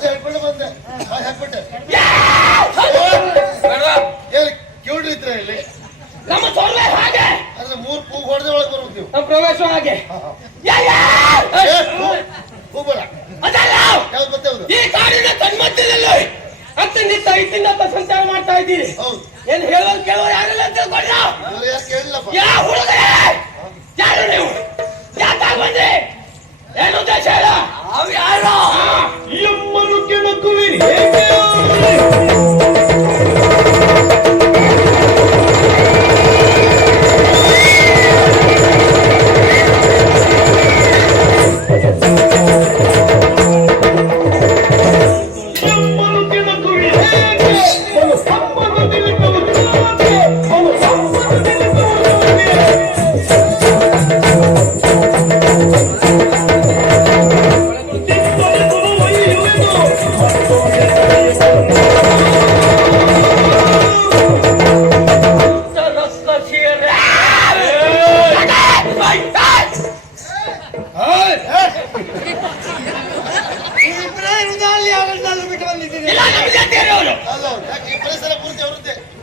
ಅದೇ ಹೇಳ್ಕೊಂಡು ಬಂದೆ ಹಾಕ್ಬಿಟ್ಟೆ ಕೇಳ್ರಿ ಇದ್ರೆ ಇಲ್ಲಿ ನಮ್ಮ ತೋರ್ವೆ ಹಾಗೆ ಅದ್ರ 3 ಕೂಗು ಹೊಡೆದ ಒಳಗೆ ಬರ್ಬೇಕು ನೀವು. ನಮ್ಮ ಪ್ರವೇಶ ಹಾಗೆ ಕೂಗಬೇಡ ಯಾವ್ದು ಮತ್ತೆ ಈ ಕಾಡಿನ ತನ್ಮಧ್ಯದಲ್ಲಿ ಅತ್ತಿಂದ ಇತ್ತಿಂದ ಸಂಚಾರ ಮಾಡ್ತಾ ಇದ್ದೀರಿ. ಏನ್ ಹೇಳೋದು ಕೇಳೋರು ಯಾರೆಲ್ಲ ತಿಳ್ಕೊಂಡ್ರ? ಯಾರು ಕೇಳಿಲ್ಲಪ್ಪ. ಯಾವ ಹುಡುಗ ಯಾರು ನೀವು? ಯಾಕೆ ಬಂದ್ರಿ? ಏನು ಉದ್ದೇಶ ಹೇಳ? ಅವ್ ಯಾರು ಎಮ್ಮನು ಕೆಣಕುವಿರಿ ಹೇಗೆ?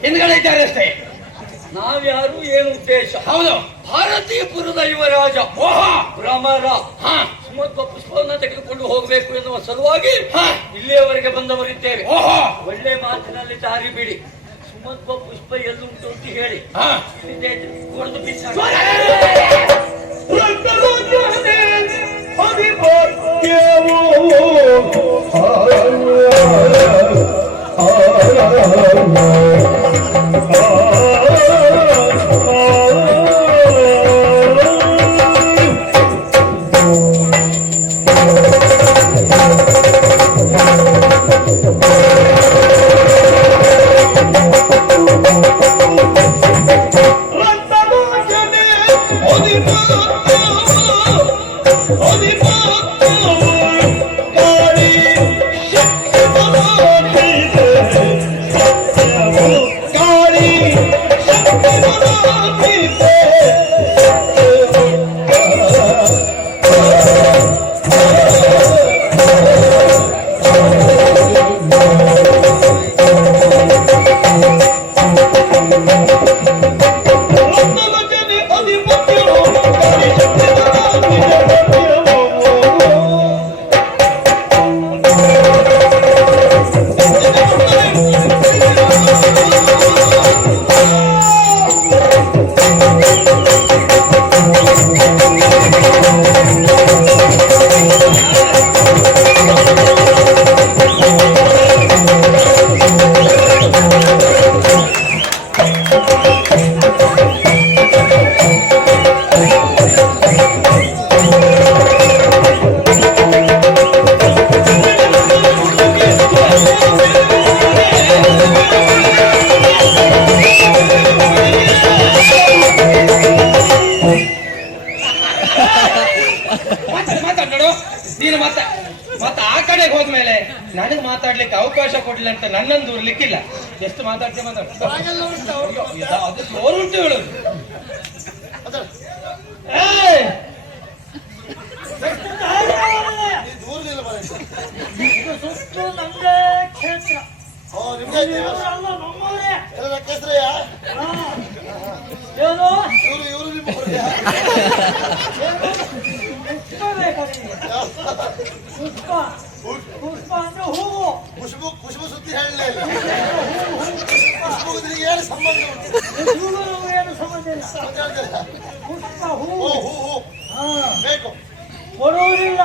ಹಿಂದ್ಗಡೆ ಇದ್ದಾರೆ ಅಷ್ಟೇ. ನಾವ್ಯಾರು ಏನು ಉದ್ದೇಶ? ಹೌದು, ಭಾರತೀಪುರದ ಯುವರಾಜ ಭ್ರಮರ ಸುಮಧ್ವ ಪುಷ್ಪವನ್ನು ತೆಗೆದುಕೊಂಡು ಹೋಗಬೇಕು ಎನ್ನುವ ಸಲುವಾಗಿ ಇಲ್ಲಿಯವರೆಗೆ ಬಂದವರಿದ್ದೇವೆ. ಒಳ್ಳೆ ಮಾತಿನಲ್ಲಿ ದಾರಿ ಬಿಡಿ. ಸುಮಧ್ವ ಪುಷ್ಪ ಎಲ್ಲುಂಟು ಅಂತ ಹೇಳಿ ಹೊಡೆದು ನೀನು ಮತ್ತೆ ಆ ಕಡೆಗೆ ಹೋದ್ಮೇಲೆ ನನಗೆ ಮಾತಾಡ್ಲಿಕ್ಕೆ ಅವಕಾಶ ಕೊಡ್ಲಿಲ್ಲ ಅಂತ ನನ್ನನ್ನು ದೂರ್ಲಿಕ್ಕಿಲ್ಲ. ಎಷ್ಟು ಮಾತಾಡ್ತೇ ಮಾತಾಡ ಅದು ಜೋರುಂಟು ಹೇಳುದು. ನಮ್ದೇ ಕ್ಷೇತ್ರ. ಪುಷ್ಪ ಅಂದ್ರೆ ಹೂವು. ಖುಷ್ಬು ಸುದ್ದಿ ಹೇಳಲಿಲ್ಲ. ಏನು ಸಂಬಂಧ ಏನು ಸಂಬಂಧ ಇಲ್ಲ. ಪುಷ್ಪ ಹೂವು ಬೇಕು ಕೊಡುವುದಿಲ್ಲ.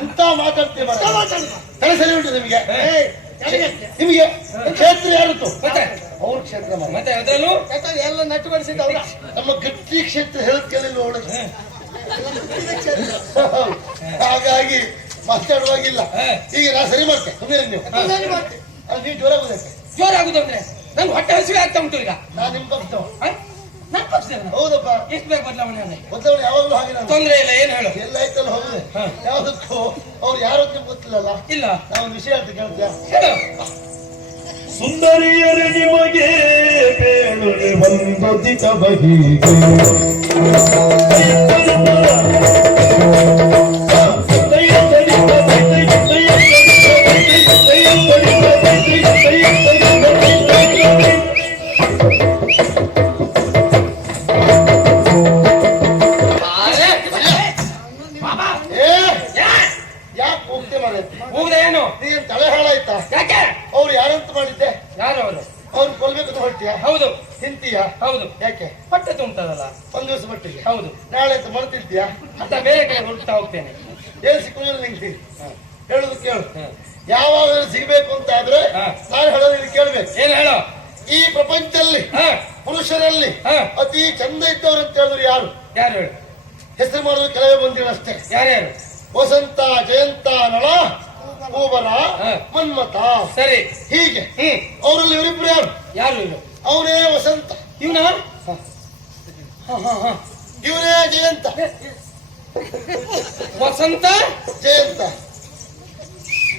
ಎಂತ ಮಾತಾಡ್ತೀವಿ ತಲೆ ಸರಿ ಉಂಟು ನಿಮಗೆ. ನಿಮಗೆ ಕ್ಷೇತ್ರ ಯಾರುತ್ತು? ಅವ್ರ ಕ್ಷೇತ್ರ ಮತ್ತೆ ಅದರಲ್ಲೂ ಎಲ್ಲ ನಟುವಡಿಸಿದ ನಮ್ಮ ಗಟ್ಟಿ ಕ್ಷೇತ್ರ ಹೇಳದ್ ಕೇಳಿಲ್ಲ ಅವಳು. ಹಾಗಾಗಿ ಮಾತಾಡುವಾಗಿಲ್ಲ. ಈಗ ನಾ ಸರಿ ಮಾಡ್ತೆ ಸುಮ್ಮನೆ ನೀವು ನೀವು ಜೋರಾಗುದಕ್ಕೆ ಜೋರಾಗುದು ಅಂದ್ರೆ ನಂಗೆ ಹೊಟ್ಟೆ ಹಸಿವೆ ಆಗ್ತಾ ಉಂಟು ಈಗ. ನಾ ನಿಮ್ ಭಕ್ತ ನನ್ನ ಪಕ್ಷದವನ ಹೌದಪ್ಪ. ಎಷ್ಟು ಬೇಗ ಬದಲಾವಣೆ ಆದ ಮೊದಲವನು ಯಾವಾಗಲೂ ಹಾಗೆ ನಾನು ತೊಂದ್ರೆ ಇಲ್ಲ ಏನು ಹೇಳು ಎಲ್ಲ ಆಯ್ತಲ್ಲ ಹೋಗುದು ಹಾ. ಯಾವ್ದಕ್ಕೂ ಅವ್ರು ಯಾರು ಅಂತ ನಿಮ್ಗೆ ಗೊತ್ತಿಲ್ಲಲ್ಲ. ಇಲ್ಲ ನಾವೊಂದು ವಿಷಯ ಅಂತ ಕೇಳ್ತೀಯ. ಹೇಳು ಸುಂದರಿಯರು ನಿಮಗೆ ಬೇಡುವೆ ಒಂದೊದಿತ ಬಗೆಗೆ ಏ ಯಾಕೆ ಹೋಗ್ತೆ ಮಾಡೈತಿ ಹೋಗ್ದ ಏನು ನೀನ್ ತಲೆ ಹಾಳಾಯ್ತಾ? ಯಾಕೆ ಅವ್ರು ಯಾರಂತ ಮಾಡಿದ್ದೆ? ಯಾರು ಅವರು ಅವ್ರು ಕೊಲ್ಬೇಕಂತ ಹೊರಟಿಯ? ಹೌದು ತಿಂತೀಯ? ಹೌದು ಯಾಕೆ? ಹೊಟ್ಟೆ ತುಂಬ್ತದಲ್ಲ ಒಂದ್ ದಿವಸ ಮಟ್ಟಿಗೆ. ಹೌದು ನಾಳೆ ಅಂತ ಮಣ್ಣು ತಿಂತೀಯ? ಅಂತ ಬೇರೆ ಕಡೆ ಹುಡುಕ್ತಾ ಹೋಗ್ತೇನೆ ಏನ್ ಸಿಕ್ಕುದಿಲ್ಲ ನಿಂಗೆ. ಹೇಳುದು ಕೇಳು. ಹ. ಯಾವಾಗ ಸಿಗ್ಬೇಕು ಅಂತ ಆದ್ರೆ ಹಾ. ನಾನು ಹೇಳೋದು ಇಲ್ಲಿ ಕೇಳ್ಬೇಕು. ಏನ್ ಹೇಳು ಈ ಪ್ರಪಂಚದಲ್ಲಿ ಹ ಪುರುಷರಲ್ಲಿ ಹಾ. ಅತಿ ಚಂದ ಇದ್ದವ್ರು ಅಂತ ಹೇಳಿದ್ರು ಯಾರು? ಯಾರು ಹೇಳು ಹೆಸರು ಮಾಡೋದು ಕೆಲವೇ ಬಂದಿರ ಅಷ್ಟೇ. ಯಾರ್ಯಾರು ವಸಂತ, ಜಯಂತ, ನಳ, ಕೂಬರ, ಹಾ. ಮನ್ಮಥ, ಸರಿ ಹೀಗೆ ಹ್ಮ್ ಅವರಲ್ಲಿ ಇವರಿಬ್ರು ಯಾರು? ಯಾರು ಇವ್ರು ಅವನೇ ವಸಂತ, ಇವನ ಇವನೇ ಜಯಂತ. ವಸಂತ ಜಯಂತ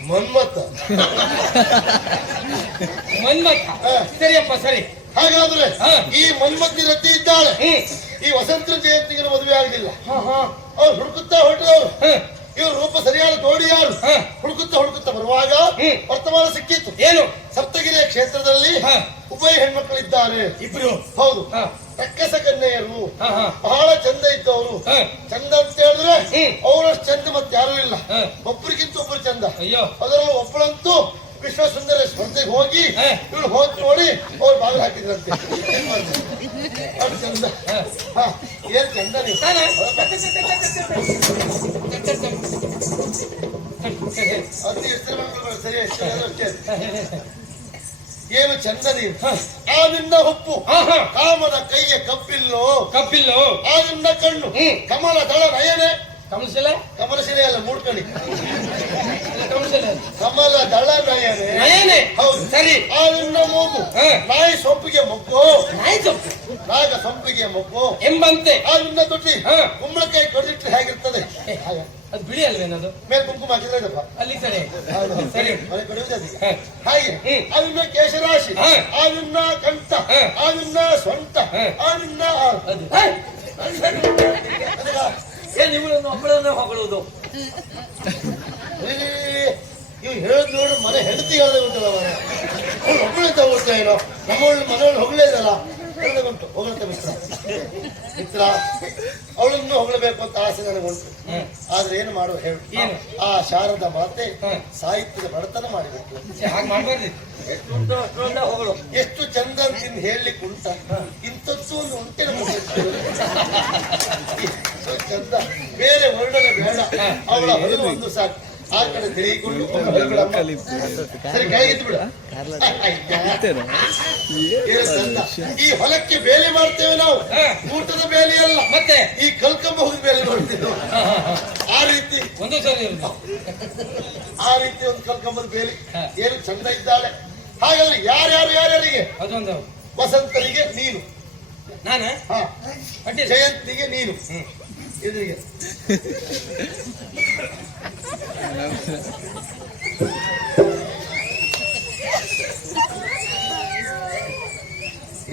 ಮನ್ಮಥ. ಮನ್ಮಥ ಹಾ. ಸರಿಯಪ್ಪ ಸರಿ ಹಾಗಾದ್ರೆ ಹಾ. ಈ ಮನ್ಮಥಿ ರತಿ ಇದ್ದಾಳೆ. ಹ್ಮ್ ಈ ವಸಂತ ಜಯಂತಿಗೆ ಮದುವೆ ಆಗಲಿಲ್ಲ. ಹಾ ಹಾ ಅವ್ರು ಹುಡುಕುತ್ತಾ ಹೊರಟಿದವರು. ಹ್ಮ್ ಇವ್ರ ರೂಪ ಸರಿಯಾದ ಜೋಡಿ ಯಾರು? ಹಾ. ಹುಡುಕುತ್ತಾ ಬರುವಾಗ ಹ್ಮ್. ವರ್ತಮಾನ ಸಿಕ್ಕಿತ್ತು. ಏನು ಸಪ್ತಗಿರಿಯ ಕ್ಷೇತ್ರದಲ್ಲಿ ಹಾ. ಉಭಯ ಹೆಣ್ಮಕ್ಳಿದ್ದಾರೆ. ಇಬ್ರು ಹೌದು. ಹಾ. ರಕ್ಕಸ ಕನ್ಯೆಯರು, ಹಾ ಹಾ ಬಹಳ ಚಂದ ಇದ್ದವರು. ಹಾ. ಚಂದ ಅಂತ ಹೇಳಿದ್ರೆ ಹ್ಮ್. ಅವರಷ್ಟು ಚಂದ ಮತ್ತೆ ಯಾರು ಇಲ್ಲ. ಹಾ. ಒಬ್ಬರಿಗಿಂತ ಒಬ್ಬರು ಚಂದ. ಅಯ್ಯೋ ಅದರಲ್ಲೂ ಒಬ್ಬಳಂತೂ ವಿಶ್ವ ಸುಂದರ ಸ್ಪರ್ಧೆಗೆ ಹೋಗಿ ಹಾ. ಇವಳು ಹೋಗಿ ನೋಡಿ ಅವ್ರು ಬಾಗಿಲು ಹಾಕಿದ್ರಂತೆ. ಅದು ಚಂದ. ಹಾ. ಹಾ. ಏನ್ ಚಂದ ನೀವು. ತಾನ? ಅತಿ ಹೆಸರು ಮಕ್ಕಳು ಸರಿ ಅಷ್ಟೇ. ಏನು ಚಂದ ನೀವು. ಆ ನಿನ್ನ ಹುಪ್ಪು ಹಾ ಹಾ ಕಾಮನ ಕೈಯ ಕಪ್ಪಿಲ್ಲೋ, ಕಪ್ಪಿಲ್ಲು ಆ ನಿನ್ನ ಕಣ್ಣು ಹ್ಮ್. ಕಮಲ ದಳ ನಯನೆ. ಕಮಲಶಿಲೆ ಕಮಲಶಿಲೆ ಅಲ್ಲ, ಮೂಡ್ಕಣಿ. ಕಮಲಶಿಲೆ ಕಮಲ ದಳ ನಯನೆ. ನಯನೆ ಹೌದು. ಸರಿ ಆ ನಿನ್ನ ಮೂಗು ಹಾ. ನಾಯಿ ಸೊಪ್ಪಿಗೆ ಮೊಗ್ಗು, ನಾಯಿ ಸೊಪ್ಪು ನಾಗ ಸೊಪ್ಪಿಗೆ ಮೊಗ್ಗು. ಎಂಬಂತೆ ಆ ನಿನ್ನ ತುಟಿ ಹಾ. ಕುಂಬಳಕಾಯಿ ಕಡಿದಿಟ್ಟು ಹೇಗಿರ್ತದೆ ಹಾಗೆ. ಅದು ಬಿಳಿ ಅಲ್ವೇನದು ಮೇಲೆ ಕುಂಕುಮ ಹಾಕಿದ್ರೆ ಇದಪ್ಪ. ಅಲ್ಲಿ ಸರಿ ಹೌದು. ಸರಿ ಮನೆ ಕಡಿಯುವುದು ಅದಕ್ಕೆ. ಹಾ. ಹಾಗೆ ಹ್ಮ್. ಆ ನಿನ್ನ ಕೇಶರಾಶಿ, ಹಾ. ಆ ನಿನ್ನ ಕಂಠ, ಹಾ. ಆ ನಿನ್ನ ಸೊಂಟ, ಹಾ. ಆ ನಿನ್ನ ಅದು ಅದಲ್ಲ. ಏನ್ ಇವಳನ್ನು ಒಬ್ಬಳನ್ನೇ ಹೊಗಳುವುದು? ಇವ್ ಹೇಳದ್ ನೋಡು, ಮನೆ ಹೆಂಡತಿ ಹೇಳದೆ ಉಂಟಲ್ಲ ಮನೆ ಒಬ್ಬಳೆ ತಗೊಳ್ತಾ ಏನೋ. ನಮ್ಮವಳು ಮನೆಯೊಳಗೆ ಹೊಗಳೇ ಇದಲ್ಲ, ಹೇಳದೆ ಉಂಟು. ಹೊಗಳತೆ ಮಿತ್ರ ಅವಳನ್ನು ಹೊಗಳಬೇಕು ಅಂತ ಆಸೆ ನನಗುಂಟು. ಆದ್ರೆ ಏನು ಮಾಡುವ ಹೇಳು. ಏನು? ಆ ಶಾರದ ಮಾತೆ ಹಾ. ಸಾಹಿತ್ಯದ ಬಡತನ ಮಾಡಿಬಿಟ್ಲು. ಹಾಗೆ ಮಾಡ್ಬಾರ್ದು ಎಷ್ಟು ಉಂಟು ಅಷ್ಟೊಂದೇ ಹೊಗಳು. ಎಷ್ಟು ಚಂದ ಅಂತ ಇನ್ನು ಹೇಳಲಿಕ್ಕೆ ಉಂಟ. ಇಂಥದ್ದು ಒಂದು ಉಂಟೆ ನಮ್ಮ ಎಷ್ಟು ಚಂದ. ಬೇರೆ ವರ್ಣನೆ ಬೇಡ, ಅವಳ ಹೊರಲು ಒಂದು ಸಾಕು. ಆ ಕಡೆ ತಿರುಗಿಕೊಂಡು ಸರಿ ಕೆಳಗಿದ್ದು ಬಿಡು. ಏನು ಚಂದ. ಈ ಹೊಲಕ್ಕೆ ಬೇಲಿ ಮಾಡ್ತೇವೆ ನಾವು, ಊಟದ ಬೇಲಿ ಅಲ್ಲ. ಮತ್ತೆ ಈ ಕಲ್ಕಂಬ ಹೋಗಿ ಬೇಲಿ ಮಾಡ್ತೇವೆ ಆ ರೀತಿ. ಒಂದು ಸರಿ ಇರುದು ಆ ರೀತಿ ಒಂದು ಕಲ್ಕಂಬದ ಬೇಲಿ. ಹಾ. ಏನು ಚಂದ ಇದ್ದಾಳೆ. ಹಾಗಾದ್ರೆ ಯಾರ್ಯಾರಿಗೆ? ಅದೊಂದು ವಸಂತರಿಗೆ ನೀನು, ನಾನ ಹಾ. ಅಡ್ಡಿಲ್ಲ ಜಯಂತಿಗೆ ನೀನು, ಇದರಿಗೆ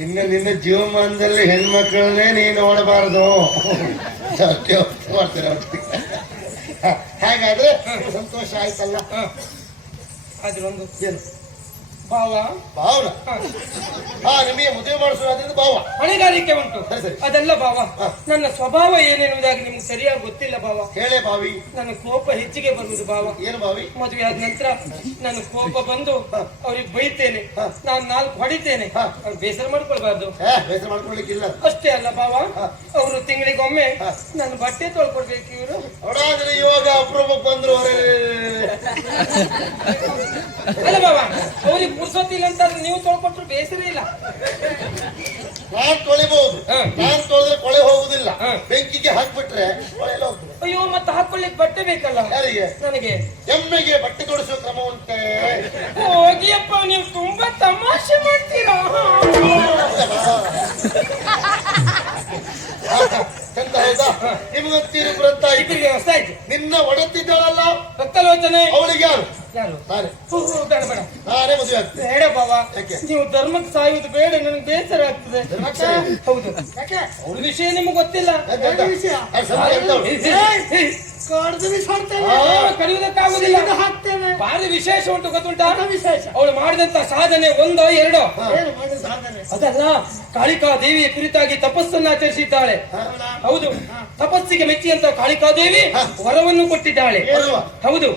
ಇನ್ನು ನಿನ್ನ ಜೀವಮಾನದಲ್ಲಿ ಹೆಣ್ಮಕ್ಳನ್ನೇ ನೀನು ನೋಡಬಾರದು. ಮಾಡ್ತಾರೆ ಹಾಗಾದ್ರೆ ಸಂತೋಷ ಆಯ್ತಲ್ಲ. ಆದ್ರೆ ಒಂದು ಏನು ಭಾವ ಭಾವನ? ಹಾ. ಹಾ, ನಿಮಗೆ ಮದುವೆ ಮಾಡಿಸೋದ್ರಿಂದ ಭಾವ. ಹೊಣೆಗಾರಿಕೆ ಉಂಟು. ಸರಿ, ಸರಿ. ಅದೆಲ್ಲ ಭಾವ. ಹಾ. ನನ್ನ ಸ್ವಭಾವ ಏನೆನ್ನುವುದಾಗಿ ನಿಮ್ಗೆ ಸರಿಯಾಗಿ ಗೊತ್ತಿಲ್ಲ ಭಾವ. ಹೇಳೇ ಬಾವಿ. ನನ್ನ ಕೋಪ ಹೆಚ್ಚಿಗೆ ಬರುವುದು ಭಾವ. ಏನು ಬಾವಿ? ಮದುವೆ ಆದ ನಂತರ ನನ್ನ ಕೋಪ ಬಂದು ಅವ್ರಿಗೆ ಬೈತೇನೆ, ಹಾ. ನಾನು 4 ಹೊಡಿತೇನೆ. ಹಾ. ಅವ್ರು ಬೇಸರ ಮಾಡ್ಕೊಳ್ಬಾರ್ದು. ಬೇಸರ ಮಾಡ್ಕೊಳ್ಳಿಕ್ಕಿಲ್ಲ. ಅಷ್ಟೇ ಅಲ್ಲ ಭಾವ, ಹಾ. ಅವರು ತಿಂಗಳಿಗೊಮ್ಮೆ ಹಾ. ನನ್ನ ಬಟ್ಟೆ ತೊಳ್ಕೊಡ್ಬೇಕು ಇವರು. ಅವಳಾದ್ರೆ ಇವಾಗ ಅಪರೂಪಕ್ಕೆ ಬಂದ್ರು. ಅಲ್ಲ ಭಾವ, ಅವ್ರಿಗೆ ಪುರ್ಸೊತ್ತಿಲ್ಲ ಅಂತ ನೀವು ತೊಳ್ಕೊಟ್ರು ಬೇಸರ ಇಲ್ಲ. ನಾನ್ ತೊಳಿಬಹುದು, ಹಾ. ನಾನ್ ತೊಳೆದ್ರೆ ಕೊಳೆ ಹೋಗುದಿಲ್ಲ. ಹಾ. ಬೆಂಕಿಗೆ ಹಾಕ್ಬಿಟ್ರೆ ಕೊಳೆ ಎಲ್ಲ ಹೋಗ್ತದೆ. ಅಯ್ಯೋ, ಮತ್ತೆ ಹಾಕೊಳ್ಳಿಕ್ ಬಟ್ಟೆ ಬೇಕಲ್ಲ ಯಾರಿಗೆ? ನನಗೆ. ಎಮ್ಮೆಗೆ ಬಟ್ಟೆ ತೊಡಿಸುವ ಕ್ರಮ ಉಂಟೆ. ಹೋಗಿಯಪ್ಪ, ನೀವು ತುಂಬಾ ತಮಾಷೆ ಮಾಡ್ತೀರಾ. ಇಬ್ಬರಿಗೆ ವ್ಯವಸ್ಥೆ ಆಯ್ತು. ನಿನ್ನ ಒಡತಿದ್ದಾಳಲ್ಲ ರಕ್ತಲೋಚನೆ ಅವಳಿಗೆ ಯಾರು? ಯಾರು? ನಾನೇ. ಬೇಡ ಬೇಡ ನಾನೇ ಮದುವೆ ಆಗ್ತೇನೆ. ಬೇಡ ಬಾಬಾ. ಯಾಕೆ? ನೀವು ಧರ್ಮಕ್ಕೆ ಸಾಯುವುದು ಬೇಡ, ನನಗೆ ಬೇಸರ ಆಗ್ತದೆ. ಧರ್ಮಕ್ಕೆ ಸಾಯುವುದು? ಹೌದು. ಅವಳ ವಿಷಯ ನಿಮಗೆ ಗೊತ್ತಿಲ್ಲ. ಯಾಕೆ ಅಂತ? ಆ ಸಂಬಂಧ ಎಂತವಳು? ಕರೆಯುವುದಕ್ಕಾಗುದಿಲ್ಲ. ಭಾರಿ ವಿಶೇಷ ಉಂಟು, ಗೊತ್ತುಂಟಾ? ಅವಳು ಮಾಡಿದಂತ ಸಾಧನೆ ಒಂದೋ ಎರಡೋ ಅದಲ್ಲ. ಕಾಳಿಕಾ ದೇವಿಯ ಕುರಿತಾಗಿ ತಪಸ್ಸನ್ನು ಆಚರಿಸಿದ್ದಾಳೆ. ಹೌದು, ತಪಸ್ಸಿಗೆ ಮೆಚ್ಚಿಯಂತ ಕಾಳಿಕಾ ದೇವಿ ವರವನ್ನು ಕೊಟ್ಟಿದ್ದಾಳೆ. ಬರುವ. ಹೌದು.